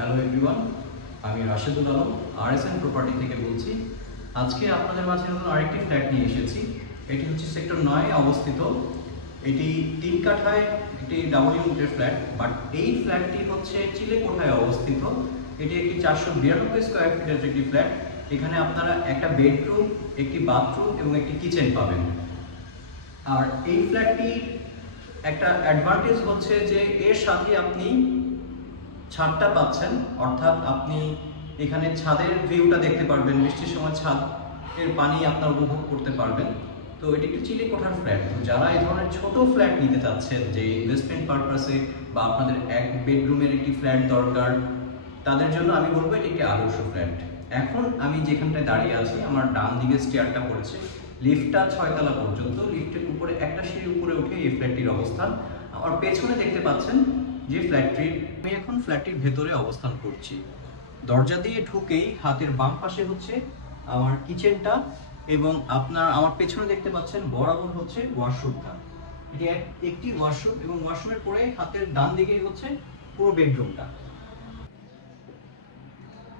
Hello everyone, আমি Rashedul Alam আরএসএন property থেকে বলছি। আজকে আপনাদের মাঝে নতুন আরেকটি ফ্ল্যাট নিয়ে এসেছি। এটি হচ্ছে সেক্টর 9 অবস্থিত। এটি 3 কাঠায় একটি ডাবল ইউনিটের ফ্ল্যাট, বাট এই ফ্ল্যাটটি হচ্ছে চিলেকোঠায় অবস্থিত। এটি একটি 492 স্কোয়ার ফিটের একটি ফ্ল্যাট। এখানে আপনারা একটা বেডরুম, একটি বাথরুম এবং একটি কিচেন পাবেন। আর এই ফ্ল্যাটটির একটা অ্যাডভান্টেজ হচ্ছে যে এর সাথে আপনি ছাদটা পাচ্ছেন, অর্থাৎ আপনি এখানে ছাদের ভিউটা দেখতে পারবেন, বৃষ্টির সময় ছাদের পানি আপনার উপভোগ করতে পারবেন। তো এটি একটি চিলেকোঠার ফ্ল্যাট। যারা এই ধরনের ছোট ফ্ল্যাট নিতে চাচ্ছেন, যে ইনভেস্টমেন্ট পারপাসে বা আপনাদের এক বেডরুমের একটি ফ্ল্যাট দরকার, তাদের জন্য আমি বলবো এটি একটি আদর্শ ফ্ল্যাট। এখন আমি যেখানটায় দাঁড়িয়ে আছি, আমার ডান দিকে স্টেয়ারটা পড়েছে, লিফটটা 6 তলা পর্যন্ত। লিফটের উপরে একটা সিঁড়ি উপরে উঠে এই ফ্ল্যাটটির অবস্থান। আমার পেছনে দেখতে পাচ্ছেন যে ফ্ল্যাটটির, আমি এখন ফ্ল্যাটটির ভেতরে অবস্থান করছি। দরজা দিয়ে ঢুকেই হাতের বাম পাশে হচ্ছে আমার কিচেনটা, এবং আমার পেছনে দেখতে পাচ্ছেন বরাবর হচ্ছে ওয়াশরুমটা। এটি একটি ওয়াশরুম, এবং ওয়াশরুমের পরে হাতের ডান দিকেই হচ্ছে পুরো বেডরুমটা।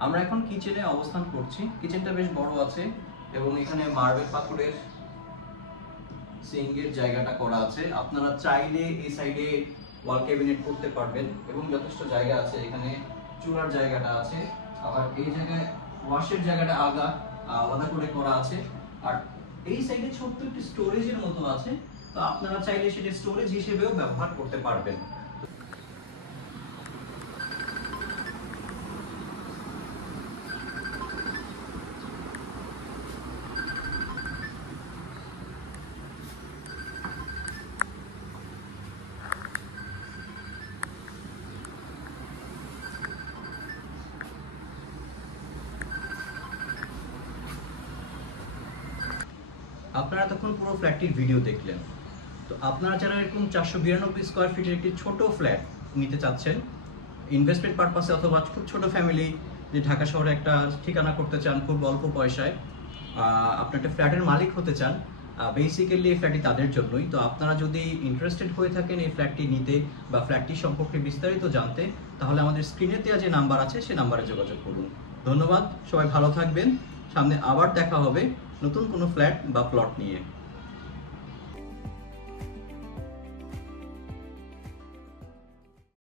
আমরা এখন কিচেনে অবস্থান করছি। কিচেনটা বেশ বড় আছে এবং এখানে মার্বেল পাথরের সিঙ্কের জায়গাটা করা আছে। আপনারা চাইলে এই সাইডে ওয়াল ক্যাবিনেট করতে পারবেন এবং যথেষ্ট জায়গা আছে। এখানে চুলার জায়গাটা আছে, আবার এই জায়গায় ওয়াশের জায়গাটা আলাদা করে করা আছে। আর এই সাইডে ছোট্ট একটি স্টোরেজের মতো আছে, তো আপনারা চাইলে সেটা স্টোরেজ হিসেবেও ব্যবহার করতে পারবেন। আপনারা তখন পুরো ফ্ল্যাটটির ভিডিও দেখলেন। তো আপনারা যারা এরকম 492 স্কোয়ার ফিটের একটি ছোট ফ্ল্যাট নিতে চাচ্ছেন ইনভেস্টমেন্ট পারপাসে, অথবা খুব ছোট ফ্যামিলি যে ঢাকা শহরে একটা ঠিকানা করতে চান খুব অল্প পয়সায়, আপনি একটা ফ্ল্যাটের মালিক হতে চান, বেসিক্যালি এই ফ্ল্যাটটি তাদের জন্যই। তো আপনারা যদি ইন্টারেস্টেড হয়ে থাকেন এই ফ্ল্যাটটি নিতে বা ফ্ল্যাটটি সম্পর্কে বিস্তারিত জানতে, তাহলে আমাদের স্ক্রিনে দেওয়া যে নাম্বার আছে সে নাম্বারে যোগাযোগ করুন। ধন্যবাদ, সবাই ভালো থাকবেন। সামনে আবার দেখা হবে নতুন কোনো ফ্ল্যাট বা প্লট নিয়ে।